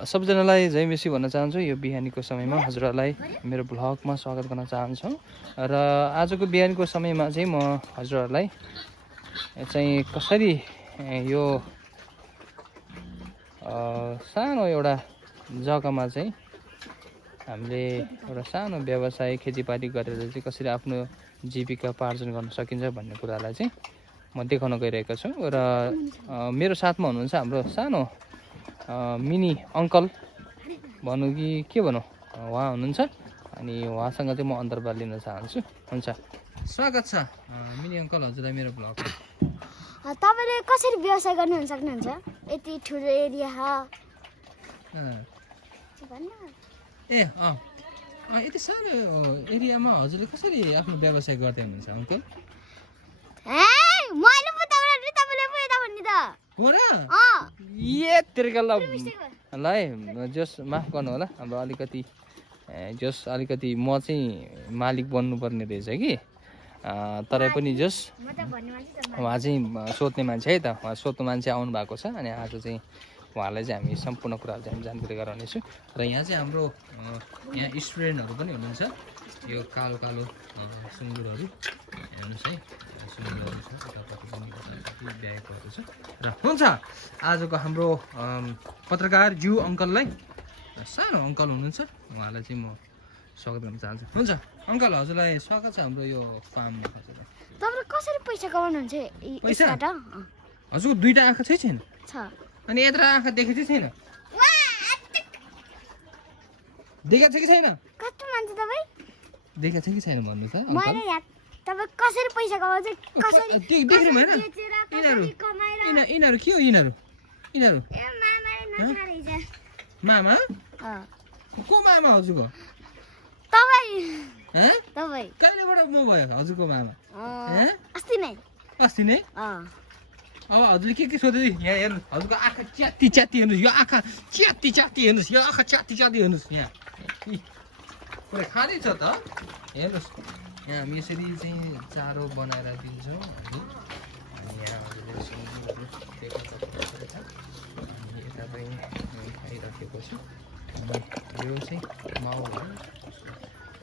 सबजनालाई जय Messi भन्न चाहन्छु। यो बिहानीको समयमा हजुरहरूलाई मेरो भ्लगमा स्वागत गर्न चाहन्छु। र आजको बिहानीको समयमा चाहिँ म हजुरहरूलाई चाहिँ कसरी यो सानो एउटा जग्गामा चाहिँ हामीले एउटा सानो व्यवसाय खेतीपाती गरेर चाहिँ कसरी आफ्नो जीविका पार्जन गर्न सकिन्छ भन्ने कुरालाई चाहिँ म देखाउन गइरहेको छु। र मेरो साथमा हुनुहुन्छ हाम्रो सानो मिनी अङ्कल भनौँ कि के भनौँ, उहाँ हुनुहुन्छ। अनि उहाँसँग चाहिँ म अन्तर्वार्ता लिन चाहन्छु। हुन्छ, स्वागत छ मिनी अङ्कल हजुरलाई मेरो भ्लगमा। तपाईँले कसरी व्यवसाय गर्नु सक्नुहुन्छ? यति ठुलो एरिया यति सानो एरियामा हजुरले कसरी आफ्नो व्यवसाय गर्दै हुनुहुन्छ अङ्कल? जस माफ गर्नु होला, अब अलिकति म चाहिँ मालिक बन्नुपर्ने रहेछ कि, तरै पनि जस उहाँ चाहिँ सोध्ने मान्छे है त, उहाँ सोध्नु मान्छे आउनु भएको छ। अनि आज चाहिँ उहाँलाई चाहिँ हामी सम्पूर्ण कुराहरू चाहिँ जानकारी गराउनेछौँ। र यहाँ चाहिँ हाम्रो यहाँ स्टुडेन्टहरू पनि हुनुहुन्छ। यो कालो कालो सुँगुरहरू हेर्नुहोस् है, सुँगुरहरू छ, यतापट्टि पनि ब्याग गर्दैछ। र हुन्छ, आजको हाम्रो पत्रकार ज्यू अङ्कललाई, सानो अङ्कल हुनुहुन्छ, उहाँलाई चाहिँ म स्वागत गर्न चाहन्छु। हुन्छ अङ्कल, हजुरलाई स्वागत छ हाम्रो यो फार्ममा। तपाईले कसरी पैसा कमाउनुहुन्छ? पैसा हजुरको दुईटा आँखा छैन अनि यत्रो आँखा देखेको छैन? देखेको छ कि छैन? कस्तो मान्छे तपाईँ? देखेको छ कि छैन भन्नु त अङ्कल? मैले तपाईँ कसरी पैसा कमाउँछ? कसरी देख्नु भएन? यिनीहरू के हो? यिनीहरू मामा? को मामा हजुरको? तपाईँ कहिलेबाट म भएको हजुरको मामा? अस्ति नै। अब हजुरले के सोध्दै? यहाँ हेर्नु, हजुरको आँखा च्यात्ती हेर्नुहोस्, यो आँखा च्यात्ती हेर्नुहोस्, यो आँखा च्यात्ती हेर्नुहोस्। यहाँ पुरै खाँदै छ त, हेर्नुहोस्। यहाँ हामी यसरी चाहिँ चारो बनाएर दिन्छौँ हजुर। अनि यहाँ हजुरले सुँगुरहरू देख्न सक्नुहुन्छ। अनि यता पनि खाइराखेको छु। अनि यो चाहिँ माउ हो,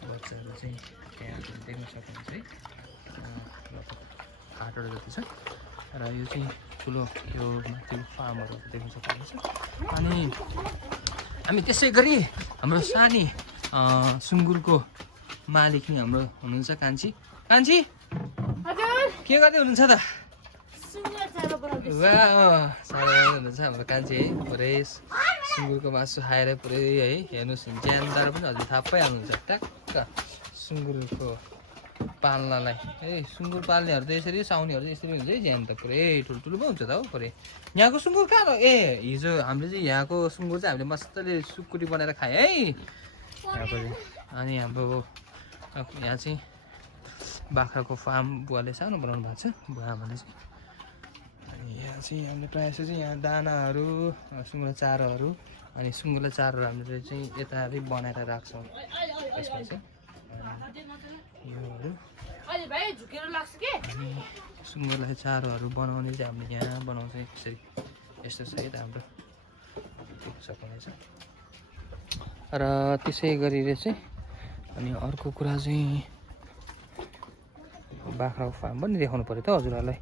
बच्चाहरू चाहिँ त्यहाँ देख्न सक्नुहुन्छ है, आठवटा जति छ। र यो चाहिँ ठुलो यो माथिको फार्महरू देख्न सक्नुहुन्छ। अनि हामी त्यसै गरी हाम्रो सानी सुँगुरको मालिक नि हाम्रो हुनुहुन्छ कान्छी। कान्छी के गर्दै हुनुहुन्छ त? हुनुहुन्छ हाम्रो कान्छी है, पुरै सुँगुरको मासु खाएर पुरै है, हेर्नुहोस् ज्यानदार पनि हजुर थाहा पाइहाल्नुहुन्छ। ट्याक्क सुँगुरको पाल्नलाई है, सुँगुर पाल्नेहरू त यसरी, साउनेहरू त यसरी हुन्छ है, ज्यान त पुरै ठुल्ठुलो पो हुन्छ त हौ पुरै। यहाँको सुँगुर कहाँ हो? हिजो हामीले चाहिँ यहाँको सुँगुर चाहिँ हामीले मजाले सुकुटी बनाएर खाएँ है यहाँ पनि। अनि हाम्रो यहाँ चाहिँ बाख्राको फार्म बुवाले सानो बनाउनु भएको छ, बुवा आमाले चाहिँ। अनि यहाँ चाहिँ हामीले प्रायः जस्तो चाहिँ यहाँ दानाहरू, सुँगुरलाई चारोहरू, अनि सुँगुरलाई चारोहरू हामीले चाहिँ यता बनाएर राख्छौँ यसमा चाहिँ। योहरू सुँगुरलाई चारोहरू बनाउने चाहिँ हामीले यहाँ बनाउँछ यसरी, यस्तो छ है त हाम्रो, देख्न सक्नुहुनेछ। र त्यसै गरेर चाहिँ अनि अर्को कुरा चाहिँ बाख्राको फार्म पनि देखाउनु पऱ्यो त हजुरहरूलाई।